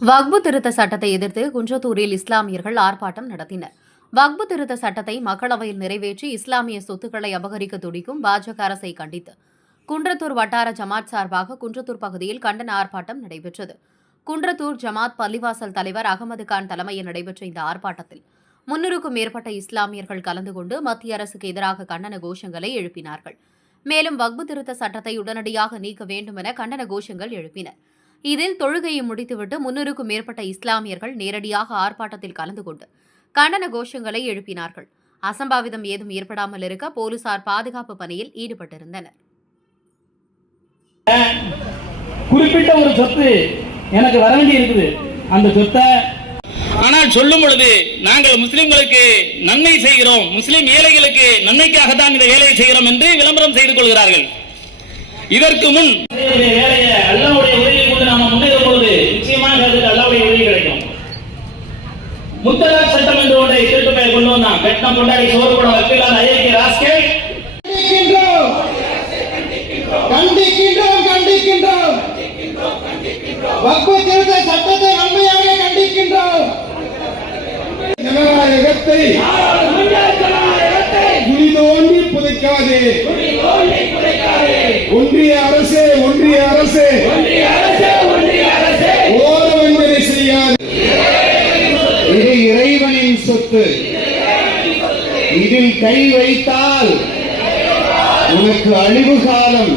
வக்பு திருத்த சட்டத்தை எதிர்த்து குன்றத்தூரில் இஸ்லாமியர்கள் ஆர்ப்பாட்டம் நடத்தினர். வக்பு திருத்த சட்டத்தை மக்களவையில் நிறைவேற்றி இஸ்லாமிய சொத்துக்களை அபகரிக்க துடிக்கும் பாஜக அரசை கண்டித்து குன்றத்தூர் வட்டார ஜமாத் சார்பாக குன்றத்தூர் பகுதியில் கண்டன ஆர்ப்பாட்டம் நடைபெற்றது. குன்றத்தூர் ஜமாத் பள்ளிவாசல் தலைவர் அகமது கான் தலைமையில் நடைபெற்ற இந்த ஆர்ப்பாட்டத்தில் 300க்கும் மேற்பட்ட இஸ்லாமியர்கள் கலந்து கொண்டு மத்திய அரசுக்கு எதிராக கண்டன கோஷங்களை எழுப்பினார்கள். மேலும் வக்பு திருத்த சட்டத்தை உடனடியாக நீக்க வேண்டும் என கண்டன கோஷங்கள் எழுப்பினர். இதில் தொழுகையை முடித்துவிட்டு 300க்கும் மேற்பட்ட இஸ்லாமியர்கள் நேரடியாக ஆர்ப்பாட்டத்தில் கலந்து கொண்டு கண்டன கோஷங்களை எழுப்பினார்கள். அசம்பாவிதம் ஏதும் ஏற்படாமல் இருக்க போலீசார் பாதுகாப்பு பணியில் ஈடுபட்டிருந்தனர். குறிப்பிட்ட ஒரு சொத்து எனக்கு வர வேண்டி இருக்குது. அந்த சொத்தை ஆனால் சொல்லும் பொழுது நாங்கள் முஸ்லிம்களுக்கு நன்மை செய்கிறோம், முஸ்லிம் ஏழைகளுக்கு நன்மைக்காகத்தான் இந்த வேலையை செய்கிறோம் என்று விளம்பரம் செய்து கொள்கிறார்கள். இதற்கு முன் வேலையை அல்லாஹ்வுடைய உதவியை கொண்டு நாம முன்னேறும் பொழுது நிச்சயமாக அதுக்கு அல்லாஹ்வுடைய உதவி கிடைக்கும். முத்தலாக் சட்டம் என்று ஒன்றை திருட்டு பெயர் கொண்டு வந்தான். கட்டம் கொண்டாடி சோறு கூட வக்கீலான ஐஏகே ராஸ்கே கண்டிக்கின்றோம். வக்பு திருத்த சட்டத்தை வன்மையாக கண்டிக்கின்றோம். ஜனநாயகத்தை குழி தோண்டி புதைக்காதே. ஒன்றிய அரசே ஓரவஞ்சனை செய்யாது. இது இறைவனின் சொத்து. இதில் கை வைத்தால் உனக்கு அழிவு காலம்